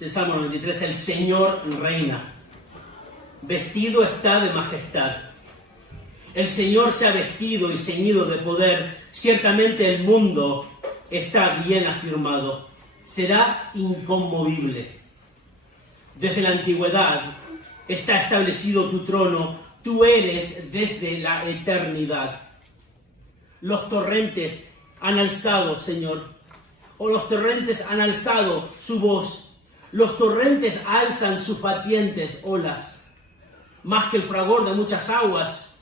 Este Salmo 93, el Señor reina. Vestido está de majestad. El Señor se ha vestido y ceñido de poder. Ciertamente el mundo está bien afirmado. Será inconmovible. Desde la antigüedad está establecido tu trono. Tú eres desde la eternidad. Los torrentes han alzado, Señor, los torrentes han alzado su voz. Los torrentes alzan sus batientes olas. Más que el fragor de muchas aguas,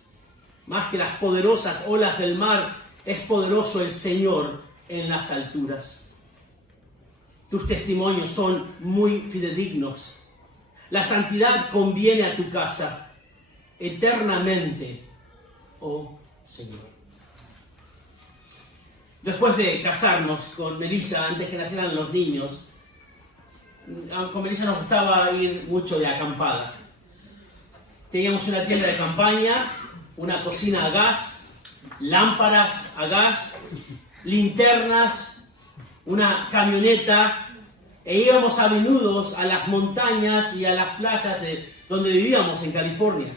más que las poderosas olas del mar, es poderoso el Señor en las alturas. Tus testimonios son muy fidedignos. La santidad conviene a tu casa eternamente, oh Señor. Después de casarnos con Melissa, antes que nacieran los niños, con Melissa nos gustaba ir mucho de acampada. Teníamos una tienda de campaña, una cocina a gas, lámparas a gas, linternas, una camioneta, e íbamos a menudo a las montañas y a las playas de donde vivíamos en California.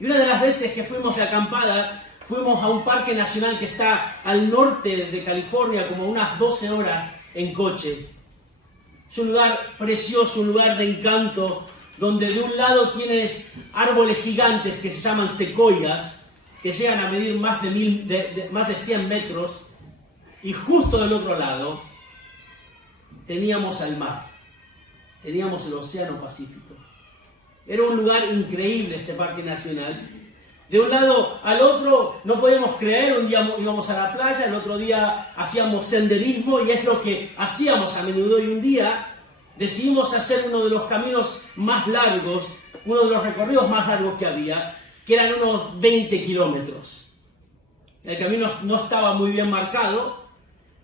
Y una de las veces que fuimos de acampada, fuimos a un parque nacional que está al norte de California, como unas 12 horas en coche. Es un lugar precioso, un lugar de encanto, donde de un lado tienes árboles gigantes que se llaman secoyas, que llegan a medir más de 100 metros, y justo del otro lado teníamos al mar, teníamos el Océano Pacífico. Era un lugar increíble este parque nacional. De un lado al otro no podíamos creer, un día íbamos a la playa, el otro día hacíamos senderismo y es lo que hacíamos a menudo, y un día decidimos hacer uno de los caminos más largos, uno de los recorridos más largos que había, que eran unos 20 kilómetros. El camino no estaba muy bien marcado,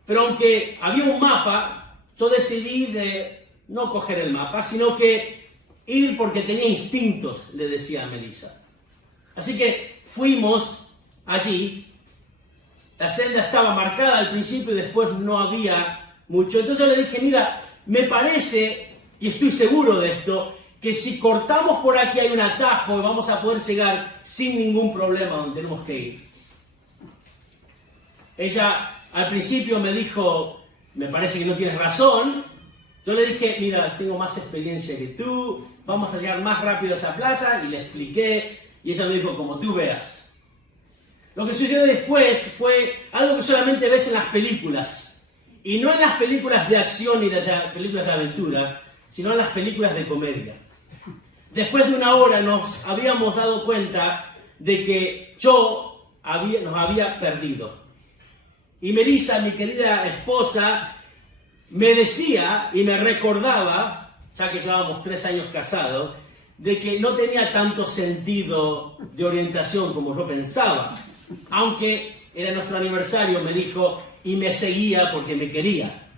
pero aunque había un mapa, yo decidí de no coger el mapa, sino que ir porque tenía instintos, le decía a Melissa. Así que fuimos allí, la senda estaba marcada al principio y después no había mucho. Entonces yo le dije, mira, me parece, y estoy seguro de esto, que si cortamos por aquí hay un atajo y vamos a poder llegar sin ningún problema donde tenemos que ir. Ella al principio me dijo, me parece que no tienes razón. Yo le dije, mira, tengo más experiencia que tú, vamos a llegar más rápido a esa plaza, y le expliqué. Y ella me dijo, como tú veas. Lo que sucedió después fue algo que solamente ves en las películas. Y no en las películas de acción y las películas de aventura, sino en las películas de comedia. Después de una hora nos habíamos dado cuenta de que nos había perdido. Y Melissa, mi querida esposa, me decía y me recordaba, ya que llevábamos 3 años casados, de que no tenía tanto sentido de orientación como yo pensaba. Aunque era nuestro aniversario, me dijo, y me seguía porque me quería.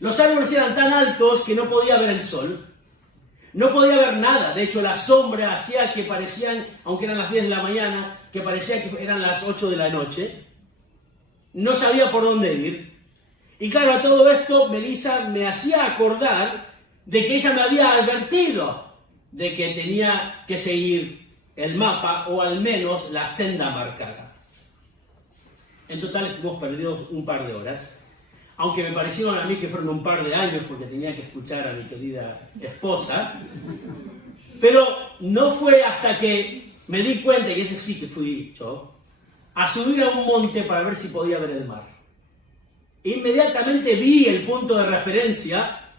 Los árboles eran tan altos que no podía ver el sol. No podía ver nada. De hecho, la sombra hacía que parecían, aunque eran las 10 de la mañana, que parecía que eran las 8 de la noche. No sabía por dónde ir. Y claro, a todo esto, Melissa me hacía acordar de que ella me había advertido de que tenía que seguir el mapa, o al menos la senda marcada. En total estuvimos perdidos un par de horas, aunque me parecieron a mí que fueron un par de años porque tenía que escuchar a mi querida esposa. Pero no fue hasta que me di cuenta, y ese sí que fui yo, a subir a un monte para ver si podía ver el mar. Inmediatamente vi el punto de referencia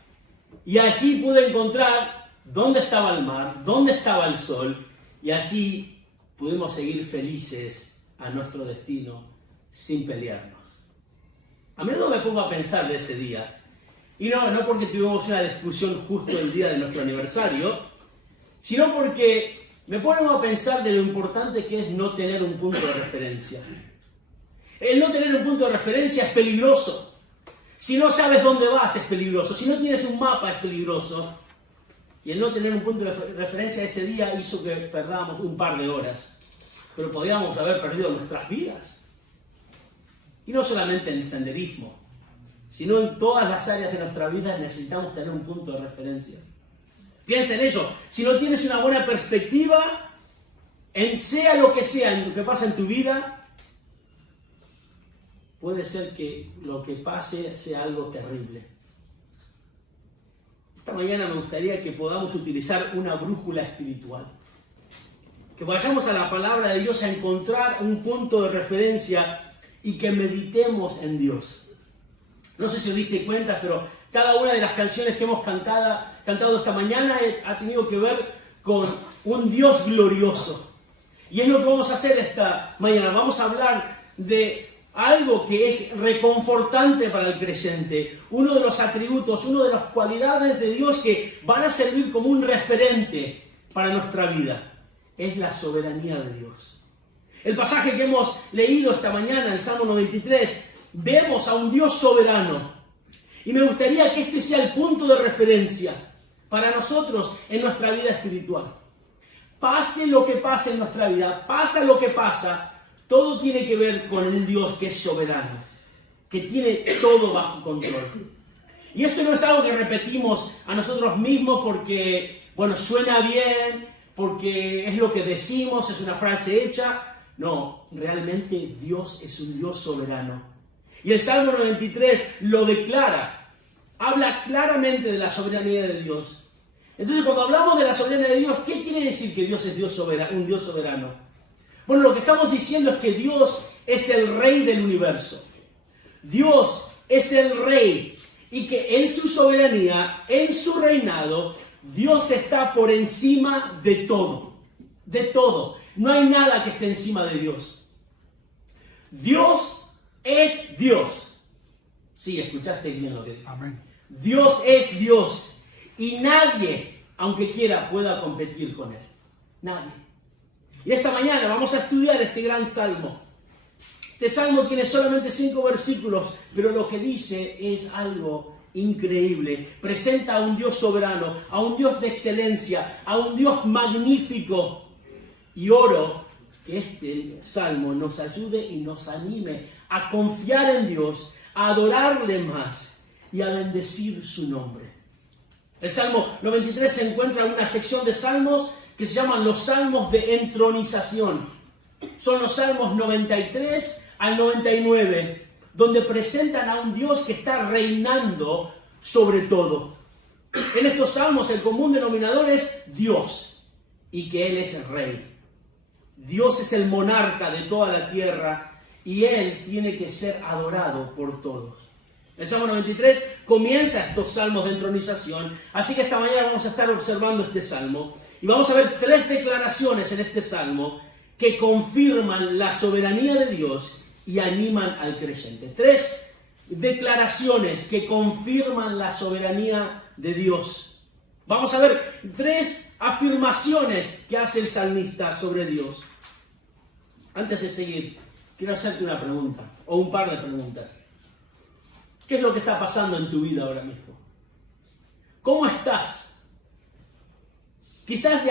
y allí pude encontrar dónde estaba el mar, dónde estaba el sol, y así pudimos seguir felices a nuestro destino sin pelearnos. A menudo me pongo a pensar de ese día, y no porque tuvimos una discusión justo el día de nuestro aniversario, sino porque me pongo a pensar de lo importante que es no tener un punto de referencia. El no tener un punto de referencia es peligroso. Si no sabes dónde vas es peligroso. Si no tienes un mapa es peligroso. Y el no tener un punto de referencia ese día hizo que perdamos un par de horas. Pero podíamos haber perdido nuestras vidas. Y no solamente en senderismo, sino en todas las áreas de nuestra vida necesitamos tener un punto de referencia. Piensa en eso. Si no tienes una buena perspectiva, sea lo que sea, en lo que pasa en tu vida, puede ser que lo que pase sea algo terrible. Esta mañana me gustaría que podamos utilizar una brújula espiritual. Que vayamos a la palabra de Dios a encontrar un punto de referencia y que meditemos en Dios. No sé si os diste cuenta, pero cada una de las canciones que hemos cantado esta mañana ha tenido que ver con un Dios glorioso. Y es lo que vamos a hacer esta mañana. Vamos a hablar de algo que es reconfortante para el creyente. Uno de los atributos, una de las cualidades de Dios que van a servir como un referente para nuestra vida. Es la soberanía de Dios. El pasaje que hemos leído esta mañana, el Salmo 93, vemos a un Dios soberano. Y me gustaría que este sea el punto de referencia para nosotros en nuestra vida espiritual. Pase lo que pase en nuestra vida, pasa lo que pasa, todo tiene que ver con un Dios que es soberano, que tiene todo bajo control. Y esto no es algo que repetimos a nosotros mismos porque, suena bien, porque es lo que decimos, es una frase hecha. No, realmente Dios es un Dios soberano. Y el Salmo 93 lo declara, habla claramente de la soberanía de Dios. Entonces, cuando hablamos de la soberanía de Dios, ¿qué quiere decir que Dios es un Dios soberano? Bueno, lo que estamos diciendo es que Dios es el Rey del universo. Dios es el Rey y que en su soberanía, en su reinado, Dios está por encima de todo. De todo. No hay nada que esté encima de Dios. Dios es Dios. Sí, escuchaste bien lo que dije. Amén. Dios es Dios. Y nadie, aunque quiera, pueda competir con Él. Nadie. Y esta mañana vamos a estudiar este gran salmo. Este salmo tiene solamente 5 versículos, pero lo que dice es algo increíble. Presenta a un Dios soberano, a un Dios de excelencia, a un Dios magnífico. Y oro que este salmo nos ayude y nos anime a confiar en Dios, a adorarle más y a bendecir su nombre. El Salmo 93 se encuentra en una sección de salmos que se llaman los salmos de entronización. Son los salmos 93 al 99, donde presentan a un Dios que está reinando sobre todo. En estos salmos el común denominador es Dios y que Él es el Rey. Dios es el monarca de toda la tierra y Él tiene que ser adorado por todos. El Salmo 93 comienza estos salmos de entronización, así que esta mañana vamos a estar observando este salmo y vamos a ver 3 declaraciones en este salmo que confirman la soberanía de Dios y animan al creyente. 3 declaraciones que confirman la soberanía de Dios. Vamos a ver 3 afirmaciones que hace el salmista sobre Dios. Antes de seguir, quiero hacerte una pregunta, o un par de preguntas. ¿Qué es lo que está pasando en tu vida ahora mismo? ¿Cómo estás? Quizás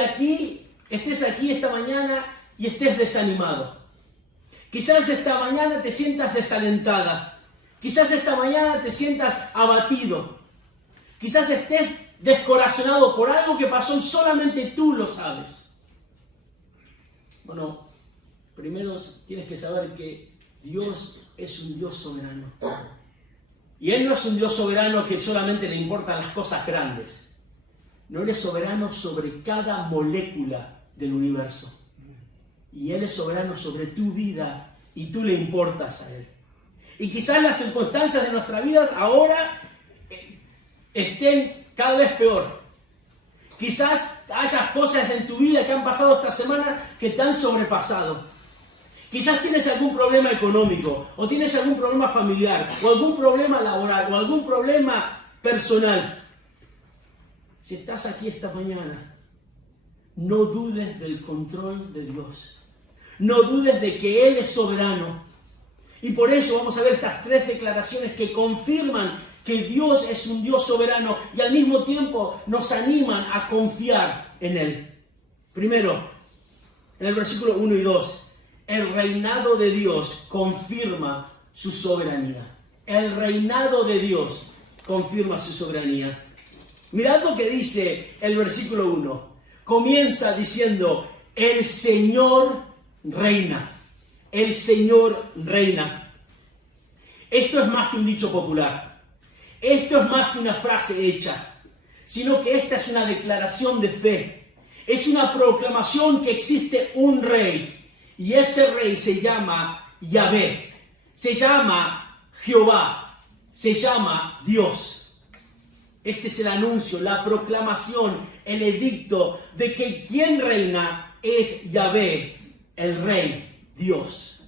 estés aquí esta mañana y estés desanimado. Quizás esta mañana te sientas desalentada. Quizás esta mañana te sientas abatido. Quizás estés descorazonado por algo que pasó y solamente tú lo sabes. Bueno, primero tienes que saber que Dios es un Dios soberano. Y Él no es un Dios soberano que solamente le importan las cosas grandes. No, Él es soberano sobre cada molécula del universo. Y Él es soberano sobre tu vida y tú le importas a Él. Y quizás las circunstancias de nuestras vidas ahora estén cada vez peor. Quizás haya cosas en tu vida que han pasado esta semana que te han sobrepasado. Quizás tienes algún problema económico, o tienes algún problema familiar, o algún problema laboral, o algún problema personal. Si estás aquí esta mañana, no dudes del control de Dios. No dudes de que Él es soberano. Y por eso vamos a ver estas 3 declaraciones que confirman que Dios es un Dios soberano y al mismo tiempo nos animan a confiar en Él. Primero, en el versículo 1 y 2. El reinado de Dios confirma su soberanía. el reinado de Dios confirma su soberanía. Mirad lo que dice el versículo 1. Comienza diciendo, el Señor reina. El Señor reina. Esto es más que un dicho popular. Esto es más que una frase hecha, sino que esta es una declaración de fe. Es una proclamación que existe un rey, y ese rey se llama Yahvé, se llama Jehová, se llama Dios. Este es el anuncio, la proclamación, el edicto de que quien reina es Yahvé, el Rey, Dios.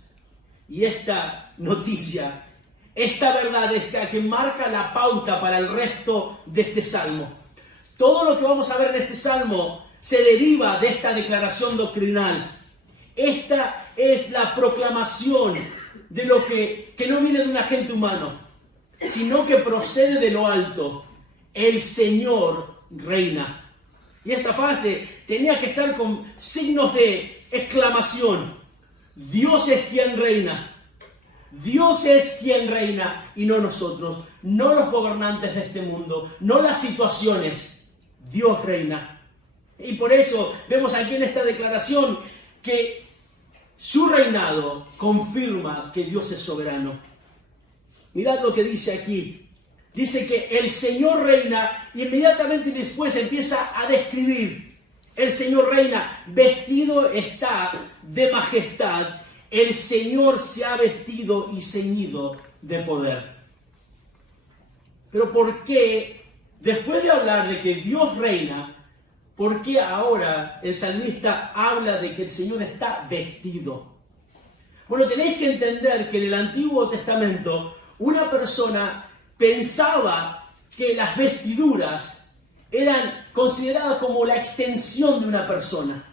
Y esta noticia, esta verdad es la que marca la pauta para el resto de este salmo. Todo lo que vamos a ver en este salmo se deriva de esta declaración doctrinal. Esta es la proclamación de lo que no viene de un agente humano, sino que procede de lo alto. El Señor reina. Y esta frase tenía que estar con signos de exclamación. Dios es quien reina. Dios es quien reina y no nosotros, no los gobernantes de este mundo, no las situaciones. Dios reina. Y por eso vemos aquí en esta declaración que su reinado confirma que Dios es soberano. Mirad lo que dice aquí. Dice que el Señor reina y inmediatamente después empieza a describir. El Señor reina, vestido está de majestad. El Señor se ha vestido y ceñido de poder. Pero ¿por qué, después de hablar de que Dios reina, por qué ahora el salmista habla de que el Señor está vestido? Bueno, tenéis que entender que en el Antiguo Testamento una persona pensaba que las vestiduras eran consideradas como la extensión de una persona.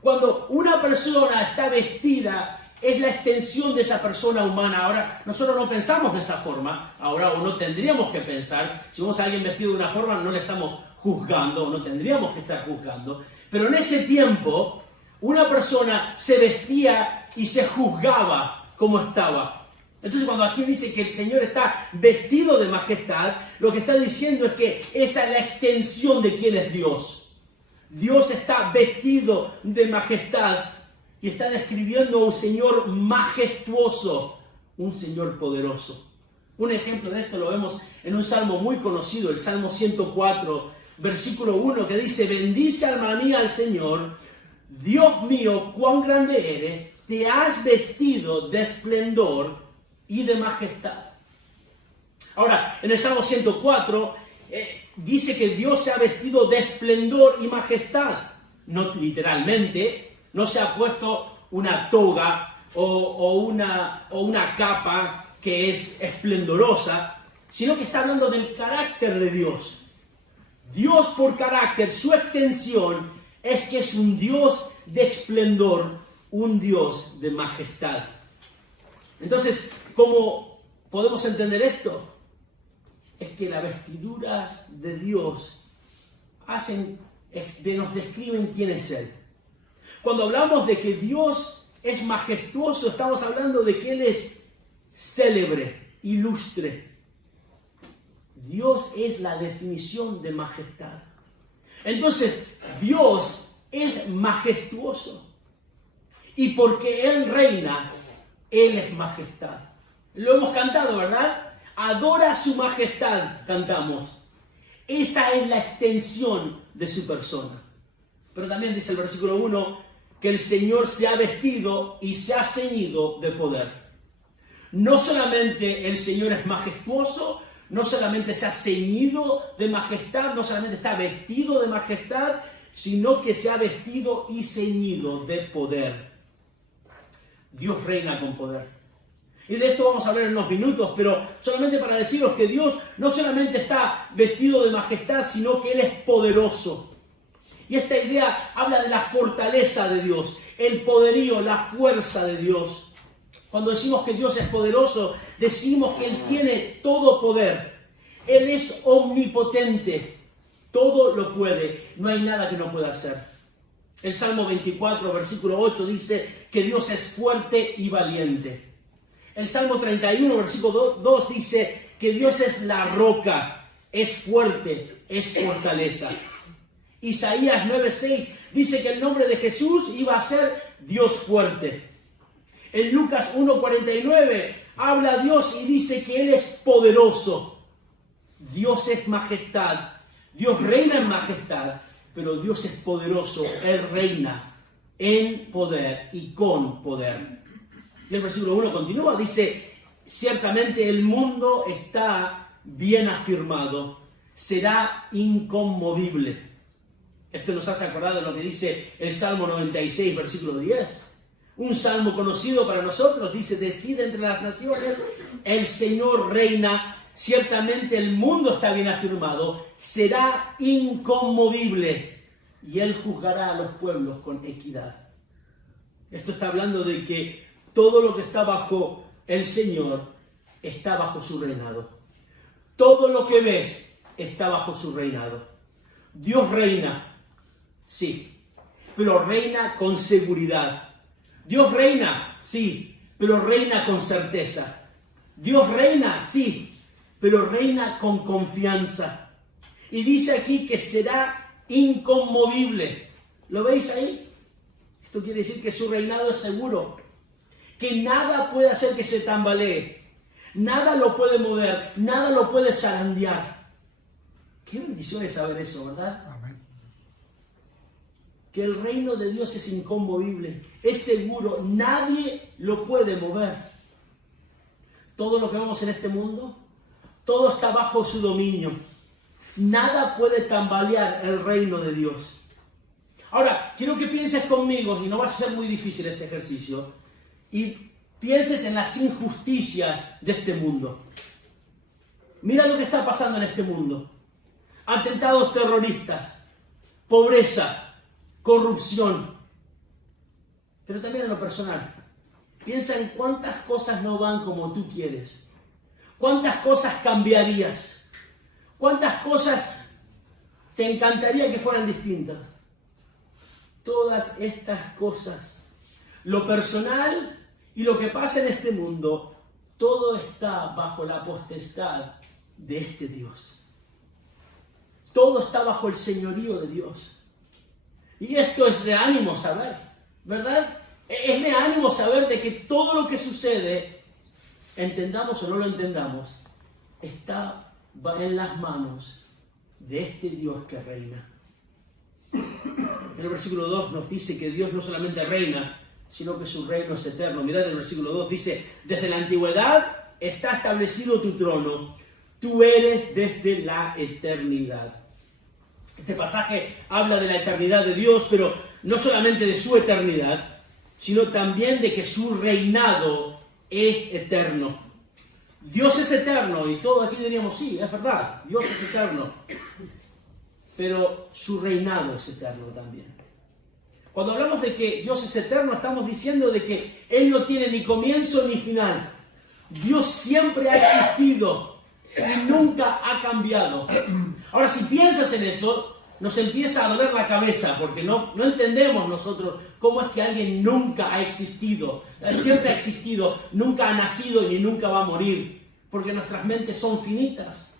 Cuando una persona está vestida, es la extensión de esa persona humana. Ahora, nosotros no pensamos de esa forma, ahora o no tendríamos que pensar. Si vemos a alguien vestido de una forma, no le estamos juzgando, o no tendríamos que estar juzgando. Pero en ese tiempo, una persona se vestía y se juzgaba como estaba. Entonces cuando aquí dice que el Señor está vestido de majestad, lo que está diciendo es que esa es la extensión de quién es Dios. Dios está vestido de majestad y está describiendo a un Señor majestuoso, un Señor poderoso. Un ejemplo de esto lo vemos en un salmo muy conocido, el Salmo 104, versículo 1, que dice: bendice alma mía al Señor, Dios mío, cuán grande eres, te has vestido de esplendor y de majestad. Ahora, en el Salmo 104 dice que Dios se ha vestido de esplendor y majestad. No literalmente, no se ha puesto una toga o una capa que es esplendorosa, sino que está hablando del carácter de Dios. Dios por carácter, su extensión es que es un Dios de esplendor, un Dios de majestad. Entonces, ¿cómo podemos entender esto? Es que las vestiduras de Dios nos describen quién es Él. Cuando hablamos de que Dios es majestuoso, estamos hablando de que Él es célebre, ilustre. Dios es la definición de majestad. Entonces, Dios es majestuoso. Y porque Él reina, Él es majestad. Lo hemos cantado, ¿verdad? Adora su majestad, cantamos. Esa es la extensión de su persona. Pero también dice el versículo 1 que el Señor se ha vestido y se ha ceñido de poder. No solamente el Señor es majestuoso, no solamente se ha ceñido de majestad, no solamente está vestido de majestad, sino que se ha vestido y ceñido de poder. Dios reina con poder. Y de esto vamos a hablar en unos minutos, pero solamente para deciros que Dios no solamente está vestido de majestad, sino que Él es poderoso. Y esta idea habla de la fortaleza de Dios, el poderío, la fuerza de Dios. Cuando decimos que Dios es poderoso, decimos que Él tiene todo poder. Él es omnipotente, todo lo puede, no hay nada que no pueda hacer. El Salmo 24, versículo 8 dice que Dios es fuerte y valiente. El Salmo 31, versículo 2 dice que Dios es la roca, es fuerte, es fortaleza. Isaías 9:6 dice que el nombre de Jesús iba a ser Dios fuerte. En Lucas 1:49 habla a Dios y dice que Él es poderoso. Dios es majestad. Dios reina en majestad, pero Dios es poderoso. Él reina en poder y con poder. Y el versículo 1 continúa, dice, ciertamente el mundo está bien afirmado, será inconmovible. Esto nos hace acordar de lo que dice el Salmo 96, versículo 10. Un salmo conocido para nosotros, dice, decide entre las naciones, el Señor reina, ciertamente el mundo está bien afirmado, será inconmovible y Él juzgará a los pueblos con equidad. Esto está hablando de que todo lo que está bajo el Señor está bajo su reinado. Todo lo que ves está bajo su reinado. Dios reina, sí, pero reina con seguridad. Dios reina, sí, pero reina con certeza. Dios reina, sí, pero reina con confianza. Y dice aquí que será inconmovible. ¿Lo veis ahí? Esto quiere decir que su reinado es seguro. Que nada puede hacer que se tambalee. Nada lo puede mover, nada lo puede zarandear. Qué bendición es saber eso, ¿verdad? Amén. Que el reino de Dios es inconmovible, es seguro, nadie lo puede mover. Todo lo que vemos en este mundo, todo está bajo su dominio. Nada puede tambalear el reino de Dios. Ahora, quiero que pienses conmigo, y no va a ser muy difícil este ejercicio, y pienses en las injusticias de este mundo. Mira lo que está pasando en este mundo. Atentados terroristas, pobreza, corrupción, pero también en lo personal. Piensa en cuántas cosas no van como tú quieres. ¿Cuántas cosas cambiarías? ¿Cuántas cosas te encantaría que fueran distintas? Todas estas cosas, lo personal y lo que pasa en este mundo, todo está bajo la potestad de este Dios. Todo está bajo el señorío de Dios. Y esto es de ánimo saber, ¿verdad? Es de ánimo saber de que todo lo que sucede, entendamos o no lo entendamos, está en las manos de este Dios que reina. En el versículo 2 nos dice que Dios no solamente reina, sino que su reino es eterno. Mirad el versículo 2, dice, desde la antigüedad está establecido tu trono, tú eres desde la eternidad. Este pasaje habla de la eternidad de Dios, pero no solamente de su eternidad, sino también de que su reinado es eterno. Dios es eterno, y todos aquí diríamos, sí, es verdad, Dios es eterno, pero su reinado es eterno también. Cuando hablamos de que Dios es eterno, estamos diciendo de que Él no tiene ni comienzo ni final. Dios siempre ha existido y nunca ha cambiado. Ahora, si piensas en eso, nos empieza a doler la cabeza, porque no entendemos nosotros cómo es que alguien nunca ha existido. Siempre ha existido, nunca ha nacido ni nunca va a morir, porque nuestras mentes son finitas.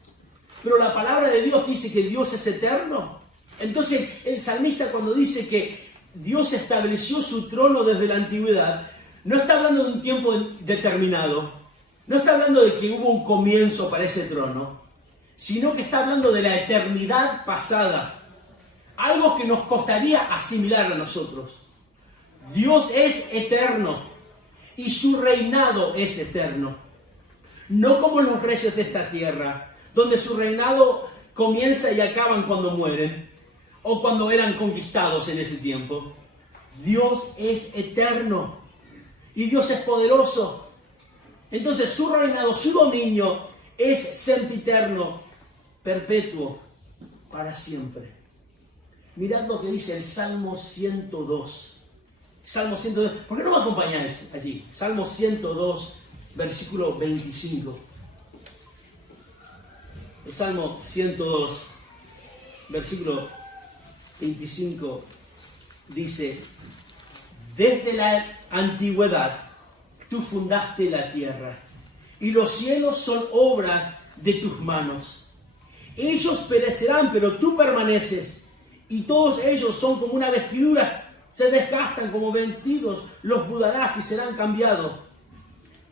Pero la palabra de Dios dice que Dios es eterno. Entonces, el salmista, cuando dice que Dios estableció su trono desde la antigüedad, no está hablando de un tiempo determinado, no está hablando de que hubo un comienzo para ese trono, sino que está hablando de la eternidad pasada, algo que nos costaría asimilar a nosotros. Dios es eterno y su reinado es eterno, no como los reyes de esta tierra, donde su reinado comienza y acaban cuando mueren, o cuando eran conquistados en ese tiempo. Dios es eterno y Dios es poderoso. Entonces su reinado, su dominio es sempiterno, perpetuo, para siempre. Mirad lo que dice el Salmo 102. Salmo 102. ¿Por qué no me acompañáis allí? Salmo 102, versículo 25. El Salmo 102, versículo 25 dice, desde la antigüedad tú fundaste la tierra, y los cielos son obras de tus manos. Ellos perecerán, pero tú permaneces, y todos ellos son como una vestidura, se desgastan como vestidos, los mudarás y serán cambiados.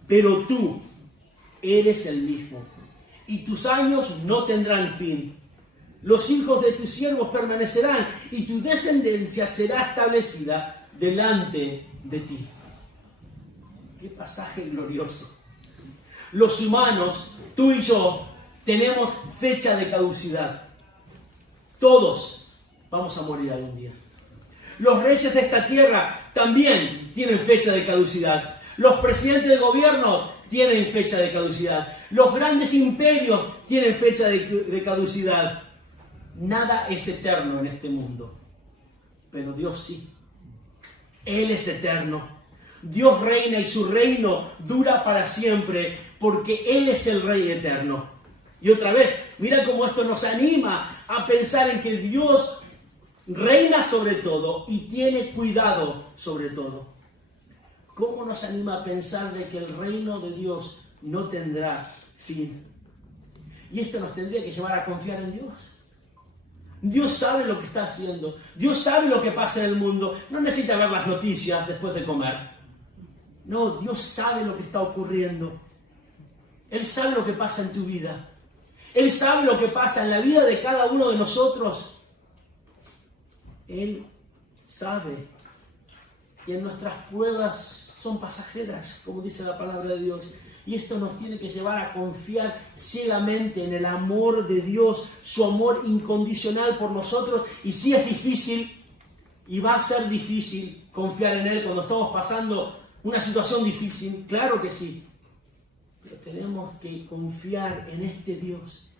Pero tú eres el mismo, y tus años no tendrán fin. Los hijos de tus siervos permanecerán, y tu descendencia será establecida delante de ti. ¡Qué pasaje glorioso! Los humanos, tú y yo, tenemos fecha de caducidad. Todos vamos a morir algún día. Los reyes de esta tierra también tienen fecha de caducidad. Los presidentes de gobierno tienen fecha de caducidad. Los grandes imperios tienen fecha de caducidad. Nada es eterno en este mundo, pero Dios sí. Él es eterno. Dios reina y su reino dura para siempre porque Él es el Rey eterno. Y otra vez, mira cómo esto nos anima a pensar en que Dios reina sobre todo y tiene cuidado sobre todo. ¿Cómo nos anima a pensar de que el reino de Dios no tendrá fin? Y esto nos tendría que llevar a confiar en Dios. Dios sabe lo que está haciendo. Dios sabe lo que pasa en el mundo. No necesita ver las noticias después de comer. No, Dios sabe lo que está ocurriendo. Él sabe lo que pasa en tu vida. Él sabe lo que pasa en la vida de cada uno de nosotros. Él sabe. Y en nuestras pruebas son pasajeras, como dice la palabra de Dios. Y esto nos tiene que llevar a confiar ciegamente en el amor de Dios, su amor incondicional por nosotros. Y sí es difícil, y va a ser difícil confiar en Él cuando estamos pasando una situación difícil, claro que sí. Pero tenemos que confiar en este Dios,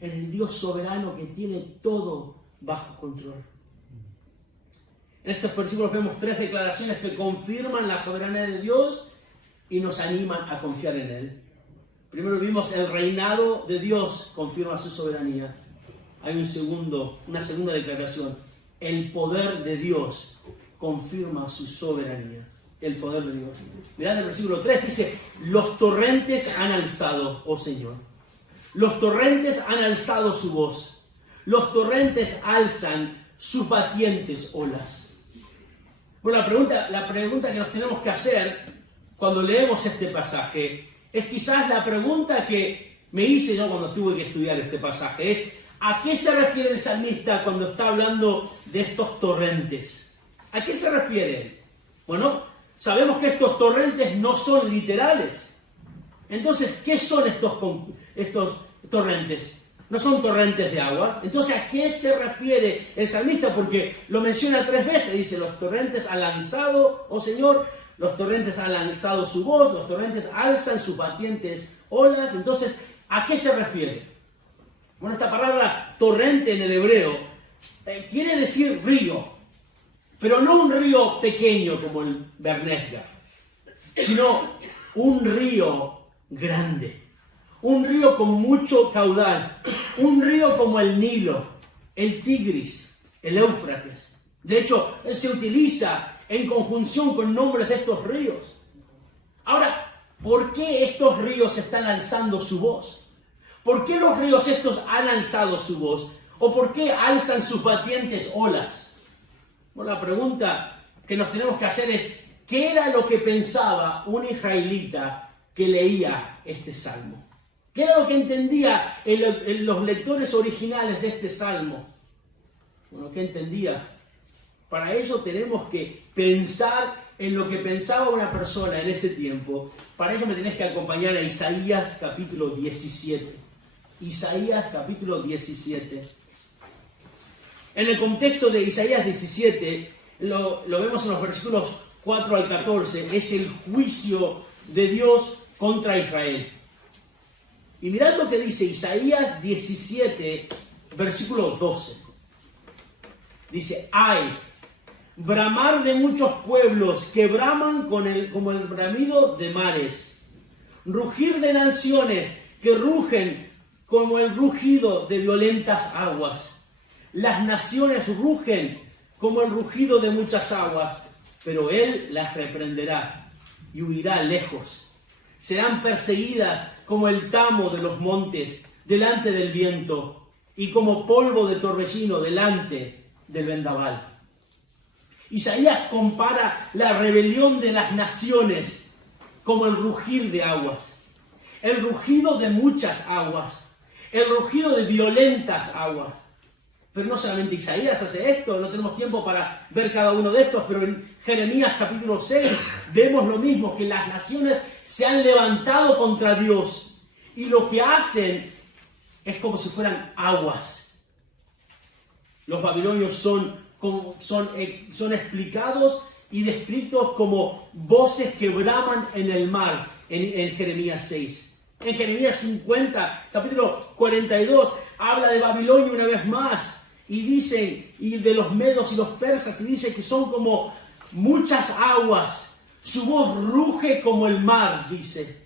en el Dios soberano que tiene todo bajo control. En estos versículos vemos 3 declaraciones que confirman la soberanía de Dios y nos animan a confiar en Él. Primero vimos el reinado de Dios confirma su soberanía. Hay una segunda declaración. El poder de Dios confirma su soberanía. El poder de Dios. Mirad el versículo 3, dice, los torrentes han alzado, oh Señor. Los torrentes han alzado su voz. Los torrentes alzan sus batientes olas. Bueno, la pregunta que nos tenemos que hacer cuando leemos este pasaje es quizás la pregunta que me hice yo cuando tuve que estudiar este pasaje. Es, ¿a qué se refiere el salmista cuando está hablando de estos torrentes? ¿A qué se refiere? Bueno, sabemos que estos torrentes no son literales. Entonces, ¿qué son estos torrentes? No son torrentes de agua. Entonces, ¿a qué se refiere el salmista? Porque lo menciona 3 veces. Dice, los torrentes han lanzado, oh Señor, los torrentes han lanzado su voz, los torrentes alzan sus batientes olas. Entonces, ¿a qué se refiere? Bueno, esta palabra torrente en el hebreo quiere decir río. Pero no un río pequeño como el Bernesga, sino un río grande. Un río con mucho caudal. Un río como el Nilo, el Tigris, el Éufrates. De hecho, se utiliza en conjunción con nombres de estos ríos. Ahora, ¿por qué estos ríos están alzando su voz? ¿Por qué los ríos estos han alzado su voz? ¿O por qué alzan sus batientes olas? Bueno, la pregunta que nos tenemos que hacer es, ¿qué era lo que pensaba un israelita que leía este salmo? ¿Qué era lo que entendía los lectores originales de este salmo? Bueno, ¿qué entendía? Para ello tenemos que pensar en lo que pensaba una persona en ese tiempo. Para ello me tenés que acompañar a Isaías capítulo 17. Isaías capítulo 17. En el contexto de Isaías 17, lo vemos en los versículos 4 al 14, es el juicio de Dios contra Israel. Y mirad lo que dice Isaías 17, versículo 12. Dice, ¡ay! Bramar de muchos pueblos que braman como el bramido de mares. Rugir de naciones que rugen como el rugido de violentas aguas. Las naciones rugen como el rugido de muchas aguas, pero Él las reprenderá y huirá lejos. Serán perseguidas como el tamo de los montes delante del viento y como polvo de torbellino delante del vendaval. Isaías compara la rebelión de las naciones como el rugir de aguas, el rugido de muchas aguas, el rugido de violentas aguas. Pero no solamente Isaías hace esto, no tenemos tiempo para ver cada uno de estos, pero en Jeremías capítulo 6 vemos lo mismo, que las naciones se han levantado contra Dios y lo que hacen es como si fueran aguas. Los babilonios son explicados y descritos como voces que braman en el mar en Jeremías 6. En Jeremías 50, capítulo 42, habla de Babilonia una vez más. Y dicen, y de los medos y los persas, y dice que son como muchas aguas. Su voz ruge como el mar, dice.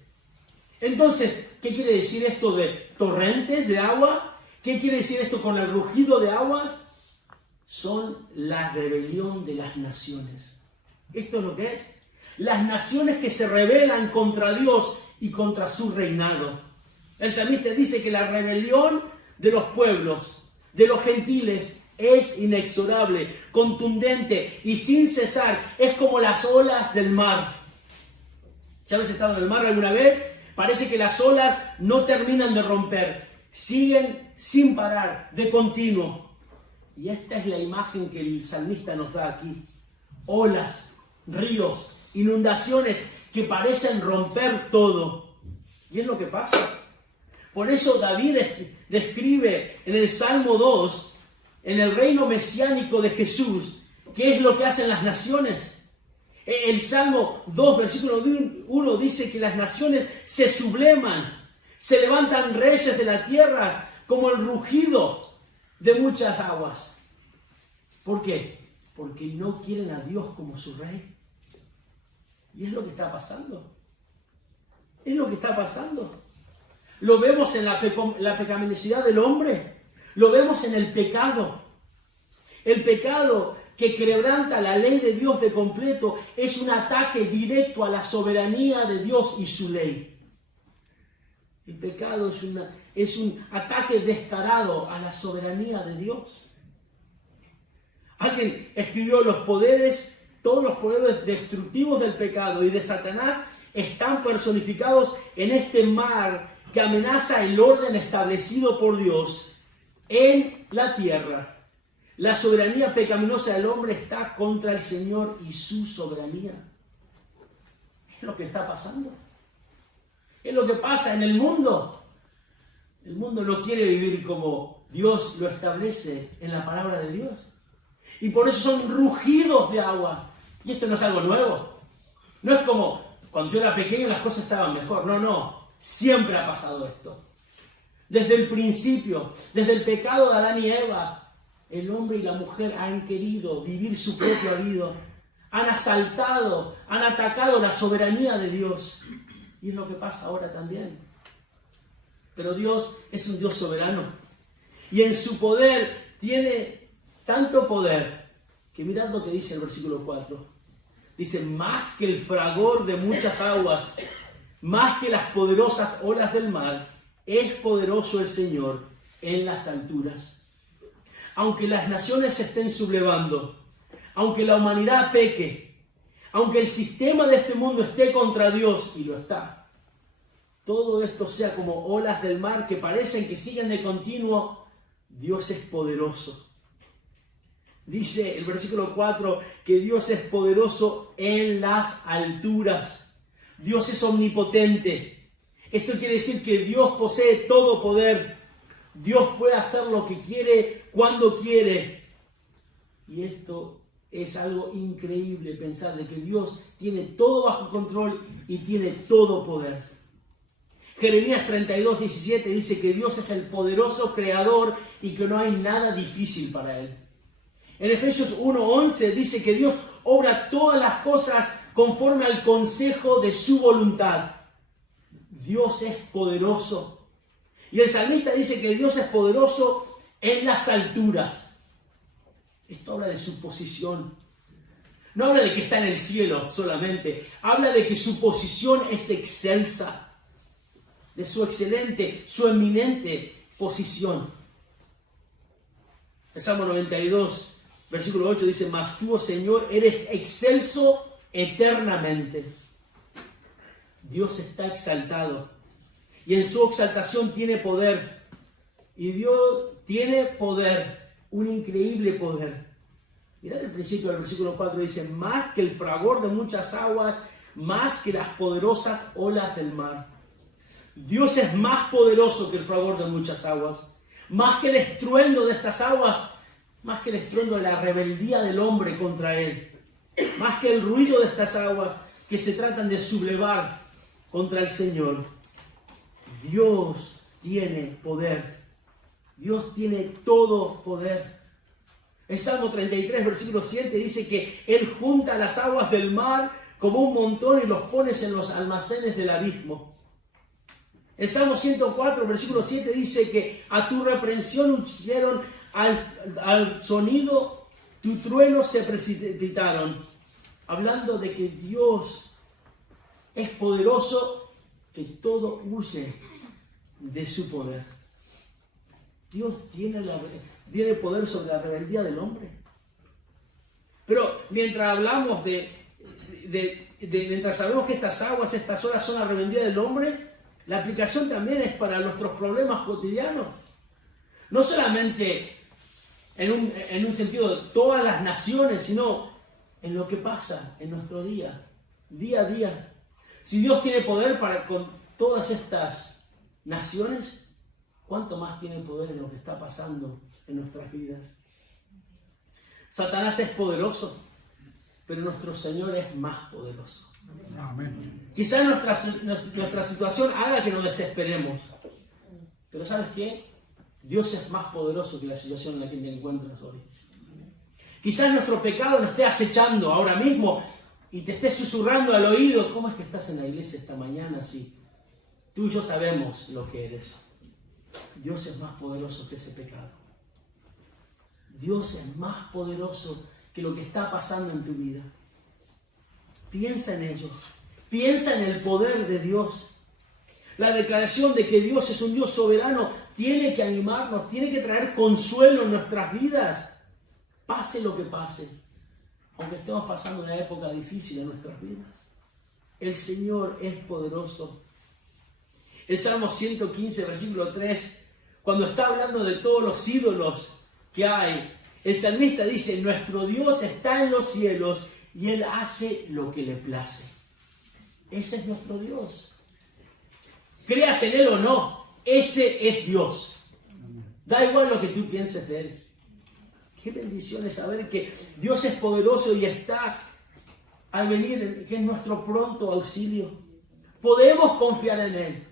Entonces, ¿qué quiere decir esto de torrentes de agua? ¿Qué quiere decir esto con el rugido de aguas? Son la rebelión de las naciones. Esto es lo que es. Las naciones que se rebelan contra Dios y contra su reinado. El salmista dice que la rebelión de los pueblos, de los gentiles, es inexorable, contundente y sin cesar. Es como las olas del mar. ¿Ya habéis estado en el mar alguna vez? Parece que las olas no terminan de romper. Siguen sin parar, de continuo. Y esta es la imagen que el salmista nos da aquí. Olas, ríos, inundaciones que parecen romper todo. Y es lo que pasa. Por eso David describe en el Salmo 2, en el reino mesiánico de Jesús, qué es lo que hacen las naciones. El Salmo 2, versículo 1 dice que las naciones se subleman, se levantan reyes de la tierra como el rugido de muchas aguas. ¿Por qué? Porque no quieren a Dios como su rey. Y es lo que está pasando. Es lo que está pasando. Lo vemos en la pecaminosidad del hombre. Lo vemos en el pecado. El pecado que quebranta la ley de Dios de completo es un ataque directo a la soberanía de Dios y su ley. El pecado es un ataque descarado a la soberanía de Dios. Alguien escribió todos los poderes destructivos del pecado y de Satanás están personificados en este mar que amenaza el orden establecido por Dios en la tierra. La soberanía pecaminosa del hombre está contra el Señor y su soberanía. Es lo que está pasando. Es lo que pasa en el mundo. El mundo no quiere vivir como Dios lo establece en la palabra de Dios. Y por eso son rugidos de agua. Y esto no es algo nuevo. No es como cuando yo era pequeño las cosas estaban mejor. No. Siempre ha pasado esto. Desde el principio, desde el pecado de Adán y Eva, el hombre y la mujer han querido vivir su propia vida. Han asaltado, han atacado la soberanía de Dios. Y es lo que pasa ahora también. Pero Dios es un Dios soberano. Y en su poder tiene tanto poder que mirad lo que dice el versículo 4. Dice, más que el fragor de muchas aguas, más que las poderosas olas del mar, es poderoso el Señor en las alturas. Aunque las naciones se estén sublevando, aunque la humanidad peque, aunque el sistema de este mundo esté contra Dios, y lo está, todo esto sea como olas del mar que parecen que siguen de continuo, Dios es poderoso. Dice el versículo 4 que Dios es poderoso en las alturas. Dios es omnipotente. Esto quiere decir que Dios posee todo poder. Dios puede hacer lo que quiere, cuando quiere. Y esto es algo increíble, pensar de que Dios tiene todo bajo control y tiene todo poder. Jeremías 32, 17 dice que Dios es el poderoso creador y que no hay nada difícil para Él. En Efesios 1:11 dice que Dios obra todas las cosas conforme al consejo de su voluntad. Dios es poderoso. Y el salmista dice que Dios es poderoso en las alturas. Esto habla de su posición. No habla de que está en el cielo solamente. Habla de que su posición es excelsa. De su excelente, su eminente posición. El Salmo 92, versículo 8 dice: mas tú, oh Señor, eres excelso eternamente. Dios está exaltado. Y en su exaltación tiene poder. Y Dios tiene poder. Un increíble poder. Mirad el principio del versículo 4, dice: más que el fragor de muchas aguas, más que las poderosas olas del mar. Dios es más poderoso que el fragor de muchas aguas, más que el estruendo de estas aguas, más que el estruendo de la rebeldía del hombre contra Él, más que el ruido de estas aguas que se tratan de sublevar contra el Señor. Dios tiene poder. Dios tiene todo poder. El Salmo 33, versículo 7 dice que Él junta las aguas del mar como un montón y los pones en los almacenes del abismo. El Salmo 104, versículo 7 dice que a tu reprensión huyeron al sonido, tu trueno se precipitaron. Hablando de que Dios es poderoso, que todo huye de su poder. Dios tiene poder sobre la rebeldía del hombre. Pero mientras hablamos mientras sabemos que estas aguas, estas olas son la rebeldía del hombre, la aplicación también es para nuestros problemas cotidianos. No solamente en un sentido de todas las naciones, sino en lo que pasa en nuestro día a día. Si Dios tiene poder con todas estas naciones, ¿cuánto más tiene poder en lo que está pasando en nuestras vidas? Satanás es poderoso, pero nuestro Señor es más poderoso. Amén. Quizás nuestra situación haga que nos desesperemos, pero ¿sabes qué? Dios es más poderoso que la situación en la que te encuentras hoy. Quizás nuestro pecado nos esté acechando ahora mismo y te esté susurrando al oído: ¿cómo es que estás en la iglesia esta mañana así? Tú y yo sabemos lo que eres. Dios es más poderoso que ese pecado. Dios es más poderoso que lo que está pasando en tu vida. Piensa en ello. Piensa en el poder de Dios. La declaración de que Dios es un Dios soberano tiene que animarnos, tiene que traer consuelo en nuestras vidas. Pase lo que pase, aunque estemos pasando una época difícil en nuestras vidas. El Señor es poderoso. El Salmo 115, versículo 3, cuando está hablando de todos los ídolos que hay, el salmista dice: nuestro Dios está en los cielos y Él hace lo que le place. Ese es nuestro Dios. Creas en Él o no, ese es Dios. Da igual lo que tú pienses de Él. Qué bendición es saber que Dios es poderoso y está al venir, que es nuestro pronto auxilio. Podemos confiar en Él.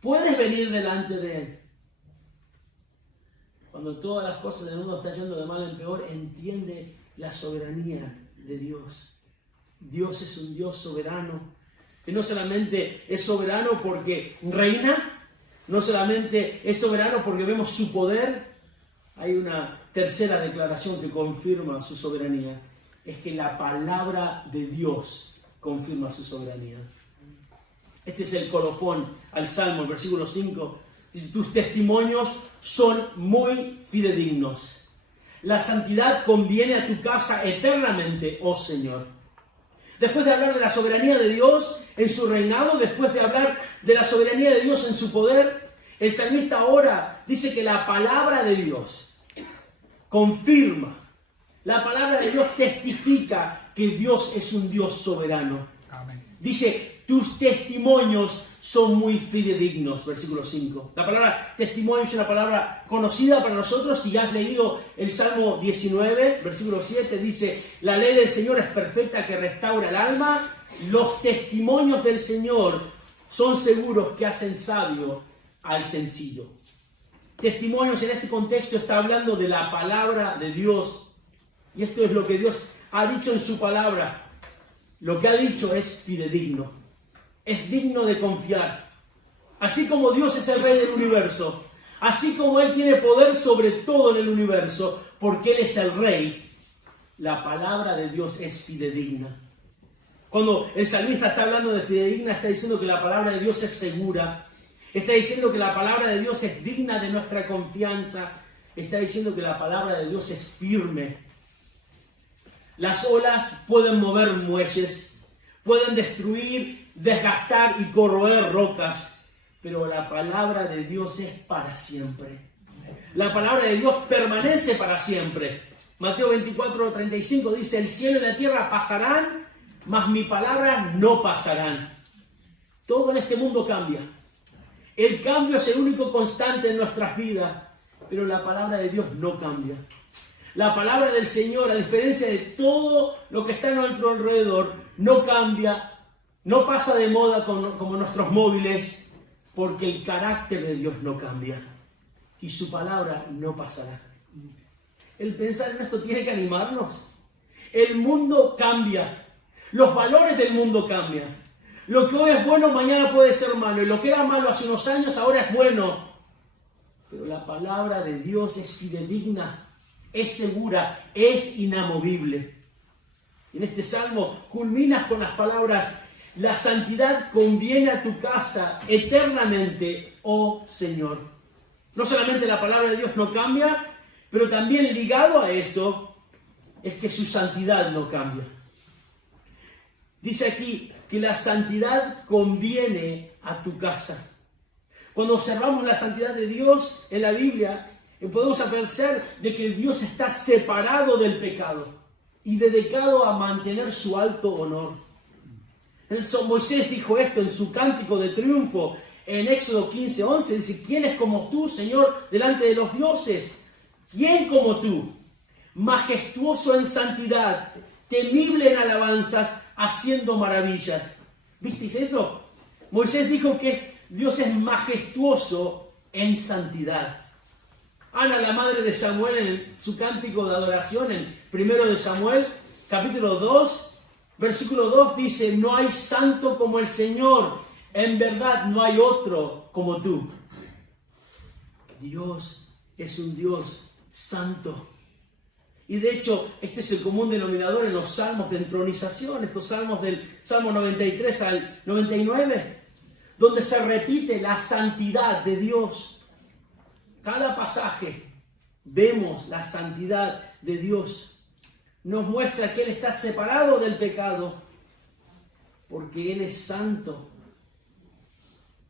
Puedes venir delante de Él. Cuando todas las cosas del mundo están yendo de mal en peor, entiende la soberanía de Dios. Dios es un Dios soberano, que no solamente es soberano porque reina, no solamente es soberano porque vemos su poder. Hay una tercera declaración que confirma su soberanía. Es que la palabra de Dios confirma su soberanía. Este es el colofón al Salmo, el versículo 5. Dice: tus testimonios son muy fidedignos. La santidad conviene a tu casa eternamente, oh Señor. Después de hablar de la soberanía de Dios en su reinado, después de hablar de la soberanía de Dios en su poder, el salmista ahora dice que la palabra de Dios confirma, la palabra de Dios testifica que Dios es un Dios soberano. Amén. Dice: tus testimonios son muy fidedignos, versículo 5. La palabra testimonio es una palabra conocida para nosotros. Si has leído el Salmo 19, versículo 7, dice: la ley del Señor es perfecta, que restaura el alma. Los testimonios del Señor son seguros, que hacen sabio al sencillo. Testimonios en este contexto está hablando de la palabra de Dios. Y esto es lo que Dios ha dicho en su palabra. Lo que ha dicho es fidedigno. Es digno de confiar. Así como Dios es el Rey del universo, así como Él tiene poder sobre todo en el universo, porque Él es el Rey, la palabra de Dios es fidedigna. Cuando el salmista está hablando de fidedigna, está diciendo que la palabra de Dios es segura. Está diciendo que la palabra de Dios es digna de nuestra confianza. Está diciendo que la palabra de Dios es firme. Las olas pueden mover muelles, pueden destruir, desgastar y corroer rocas, pero la palabra de Dios es para siempre. La palabra de Dios permanece para siempre. Mateo 24:35 dice: el cielo y la tierra pasarán, mas mi palabra no pasarán. Todo en este mundo cambia. El cambio es el único constante en nuestras vidas, pero la palabra de Dios no cambia. La palabra del Señor, a diferencia de todo lo que está a nuestro alrededor, no cambia, no pasa de moda como nuestros móviles, porque el carácter de Dios no cambia y su palabra no pasará. El pensar en esto tiene que animarnos. El mundo cambia. Los valores del mundo cambian. Lo que hoy es bueno, mañana puede ser malo. Y lo que era malo hace unos años, ahora es bueno. Pero la palabra de Dios es fidedigna, es segura, es inamovible. Y en este salmo culminas con las palabras: la santidad conviene a tu casa eternamente, oh Señor. No solamente la palabra de Dios no cambia, pero también ligado a eso es que su santidad no cambia. Dice aquí que la santidad conviene a tu casa. Cuando observamos la santidad de Dios en la Biblia, podemos apreciar de que Dios está separado del pecado y dedicado a mantener su alto honor. Moisés dijo esto en su cántico de triunfo en Éxodo 15:11. Dice: ¿quién es como tú, Señor, delante de los dioses? ¿Quién como tú? Majestuoso en santidad, temible en alabanzas, haciendo maravillas. ¿Visteis eso? Moisés dijo que Dios es majestuoso en santidad. Ana, la madre de Samuel, en su cántico de adoración, en 1 de Samuel, capítulo 2, versículo 2, dice: no hay santo como el Señor, en verdad no hay otro como tú. Dios es un Dios santo. Y de hecho, este es el común denominador en los salmos de entronización, estos salmos del Salmo 93 al 99, donde se repite la santidad de Dios. Cada pasaje vemos la santidad de Dios. Nos muestra que Él está separado del pecado, porque Él es santo.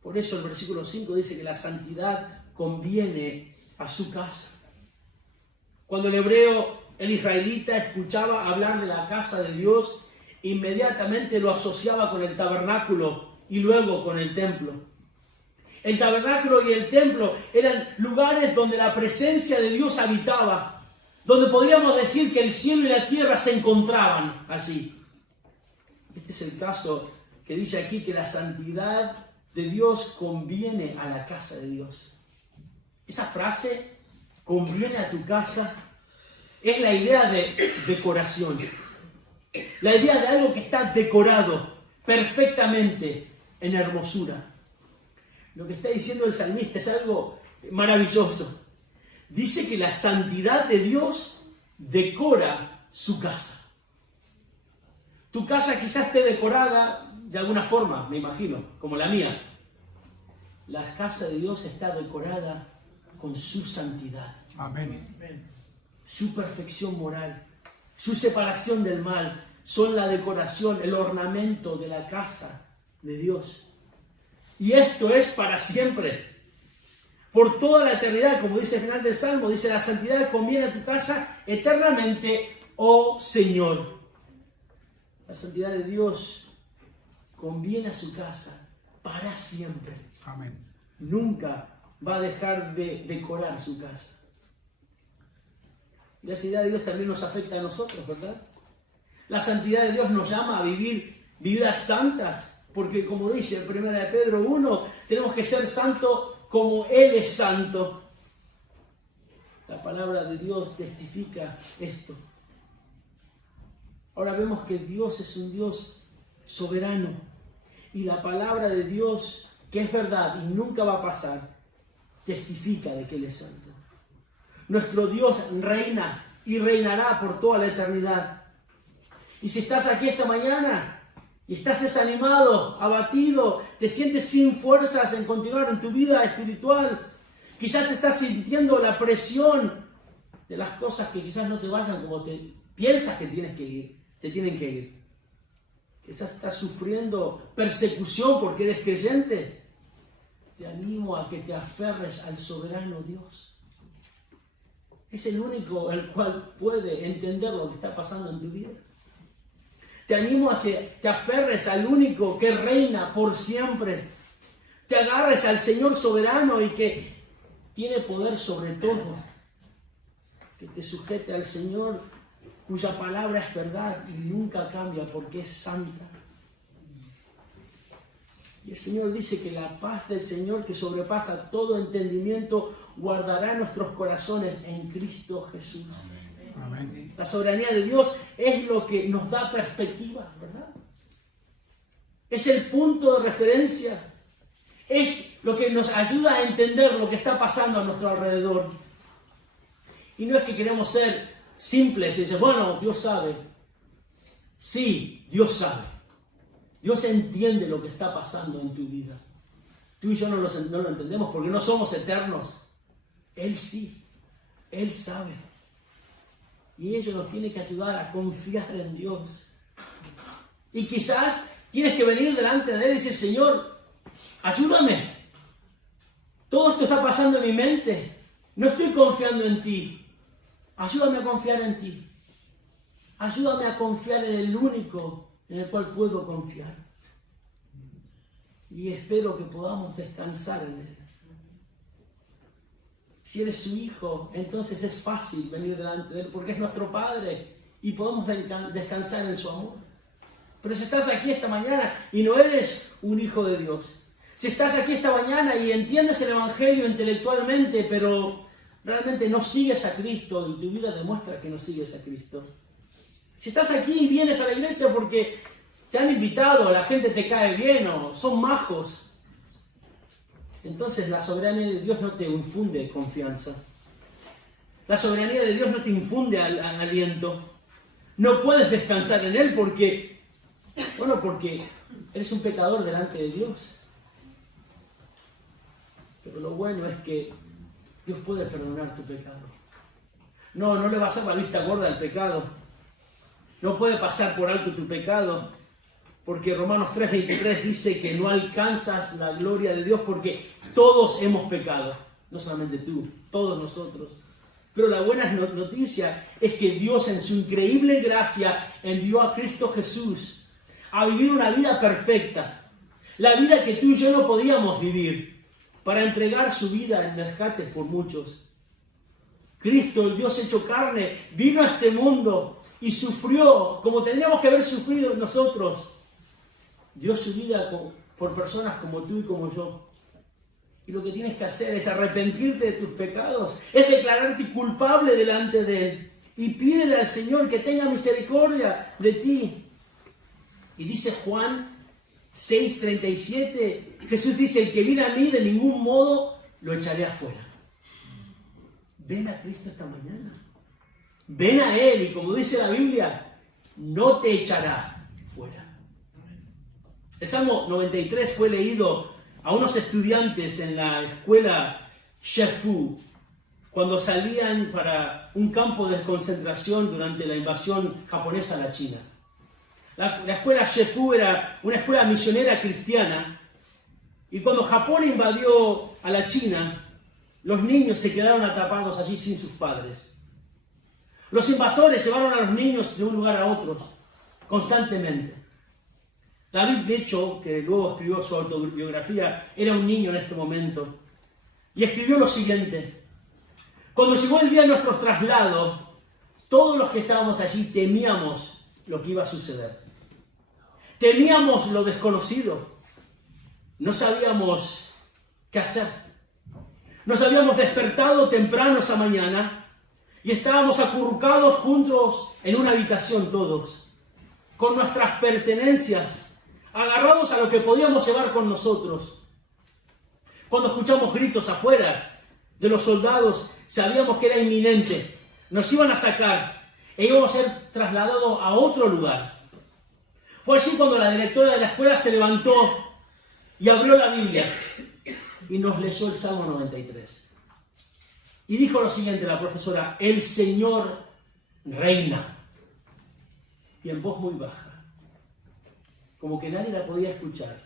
Por eso el versículo 5 dice que la santidad conviene a su casa. Cuando el israelita escuchaba hablar de la casa de Dios, inmediatamente lo asociaba con el tabernáculo y luego con el templo. El tabernáculo y el templo eran lugares donde la presencia de Dios habitaba, donde podríamos decir que el cielo y la tierra se encontraban allí. Este es el caso que dice aquí, que la santidad de Dios conviene a la casa de Dios. Esa frase, conviene a tu casa, es la idea de decoración. La idea de algo que está decorado perfectamente en hermosura. Lo que está diciendo el salmista es algo maravilloso. Dice que la santidad de Dios decora su casa. Tu casa quizás esté decorada de alguna forma, me imagino, como la mía. La casa de Dios está decorada con su santidad. Amén. Su perfección moral, su separación del mal, son la decoración, el ornamento de la casa de Dios. Y esto es para siempre, por toda la eternidad, como dice el final del Salmo, dice: la santidad conviene a tu casa eternamente, oh Señor. La santidad de Dios conviene a su casa para siempre. Amén. Nunca va a dejar de decorar su casa. Y la santidad de Dios también nos afecta a nosotros, ¿verdad? La santidad de Dios nos llama a vivir vidas santas, porque como dice en 1 de Pedro 1, tenemos que ser santos como Él es santo. La palabra de Dios testifica esto. Ahora vemos que Dios es un Dios soberano, y la palabra de Dios, que es verdad y nunca va a pasar, testifica de que Él es santo. Nuestro Dios reina y reinará por toda la eternidad. Y si estás aquí esta mañana y estás desanimado, abatido, te sientes sin fuerzas en continuar en tu vida espiritual, quizás estás sintiendo la presión de las cosas que quizás no te vayan como te piensas que te tienen que ir. Quizás estás sufriendo persecución porque eres creyente. Te animo a que te aferres al soberano Dios. Es el único el cual puede entender lo que está pasando en tu vida. Te animo a que te aferres al único que reina por siempre. Te agarres al Señor soberano y que tiene poder sobre todo. Que te sujete al Señor cuya palabra es verdad y nunca cambia porque es santa. Y el Señor dice que la paz del Señor, que sobrepasa todo entendimiento, guardará nuestros corazones en Cristo Jesús. Amén. La soberanía de Dios es lo que nos da perspectiva, ¿verdad? Es el punto de referencia. Es lo que nos ayuda a entender lo que está pasando a nuestro alrededor. Y no es que queremos ser simples y decir, bueno, Dios sabe. Sí, Dios sabe. Dios entiende lo que está pasando en tu vida. Tú y yo no lo entendemos porque no somos eternos. Él sí, Él sabe. Y ello nos tiene que ayudar a confiar en Dios. Y quizás tienes que venir delante de Él y decir, Señor, ayúdame. Todo esto está pasando en mi mente. No estoy confiando en ti. Ayúdame a confiar en ti. Ayúdame a confiar en el único en el cual puedo confiar. Y espero que podamos descansar en Él. Si eres su hijo, entonces es fácil venir delante de Él porque es nuestro Padre y podemos descansar en su amor. Pero si estás aquí esta mañana y no eres un hijo de Dios, si estás aquí esta mañana y entiendes el Evangelio intelectualmente, pero realmente no sigues a Cristo y tu vida demuestra que no sigues a Cristo. Si estás aquí y vienes a la iglesia porque te han invitado, la gente te cae bien o son majos, entonces la soberanía de Dios no te infunde confianza. La soberanía de Dios no te infunde aliento. No puedes descansar en Él porque eres un pecador delante de Dios. Pero lo bueno es que Dios puede perdonar tu pecado. No le va a hacer la vista gorda al pecado. No puede pasar por alto tu pecado. Porque Romanos 3:23 dice que no alcanzas la gloria de Dios porque todos hemos pecado. No solamente tú, todos nosotros. Pero la buena noticia es que Dios en su increíble gracia envió a Cristo Jesús a vivir una vida perfecta. La vida que tú y yo no podíamos vivir, para entregar su vida en rescate por muchos. Cristo, el Dios hecho carne, vino a este mundo y sufrió como tendríamos que haber sufrido nosotros. Dio su vida por personas como tú y como yo. Y lo que tienes que hacer es arrepentirte de tus pecados, es declararte culpable delante de Él y pídele al Señor que tenga misericordia de ti. Y dice Juan 6:37, Jesús dice, el que viene a mí de ningún modo lo echaré afuera. Ven a Cristo esta mañana. Ven a Él y como dice la Biblia, no te echará fuera. El Salmo 93 fue leído a unos estudiantes en la escuela Shefu cuando salían para un campo de concentración durante la invasión japonesa a la China. La escuela Shefu era una escuela misionera cristiana y cuando Japón invadió a la China, los niños se quedaron atrapados allí sin sus padres. Los invasores llevaron a los niños de un lugar a otro constantemente. David, de hecho, que luego escribió su autobiografía, era un niño en este momento y escribió lo siguiente: cuando llegó el día de nuestro traslado, todos los que estábamos allí temíamos lo que iba a suceder. Temíamos lo desconocido. No sabíamos qué hacer. Nos habíamos despertado temprano esa mañana y estábamos acurrucados juntos en una habitación todos, con nuestras pertenencias, agarrados a lo que podíamos llevar con nosotros. Cuando escuchamos gritos afuera de los soldados, sabíamos que era inminente. nos iban a sacar e íbamos a ser trasladados a otro lugar. Fue allí cuando la directora de la escuela se levantó y abrió la Biblia y nos leyó el Salmo 93. Y dijo lo siguiente la profesora: el Señor reina. Y en voz muy baja, como que nadie la podía escuchar,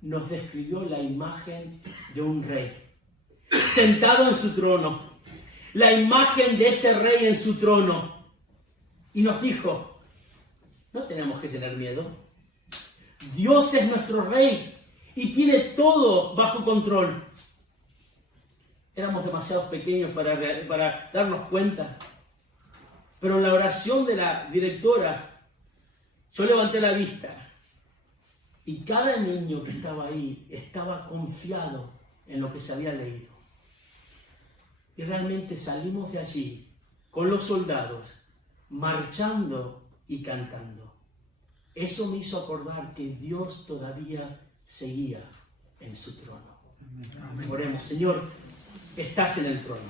nos describió la imagen de un rey sentado en su trono, la imagen de ese rey en su trono, y nos dijo: no tenemos que tener miedo. Dios es nuestro rey y tiene todo bajo control. Éramos demasiado pequeños para darnos cuenta, pero en la oración de la directora, yo levanté la vista y cada niño que estaba ahí estaba confiado en lo que se había leído. Y realmente salimos de allí con los soldados, marchando y cantando. Eso me hizo acordar que Dios todavía seguía en su trono. Amén. Oremos. Señor, estás en el trono.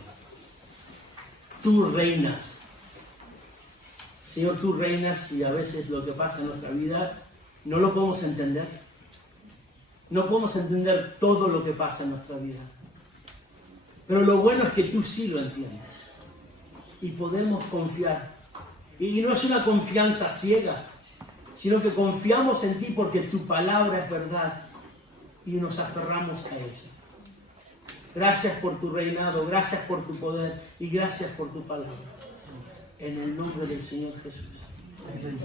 Tú reinas. Señor, tú reinas, y a veces lo que pasa en nuestra vida no lo podemos entender. No podemos entender todo lo que pasa en nuestra vida. Pero lo bueno es que tú sí lo entiendes. Y podemos confiar. Y no es una confianza ciega, sino que confiamos en ti porque tu palabra es verdad y nos aferramos a ella. Gracias por tu reinado, gracias por tu poder y gracias por tu palabra. En el nombre del Señor Jesús. Amén.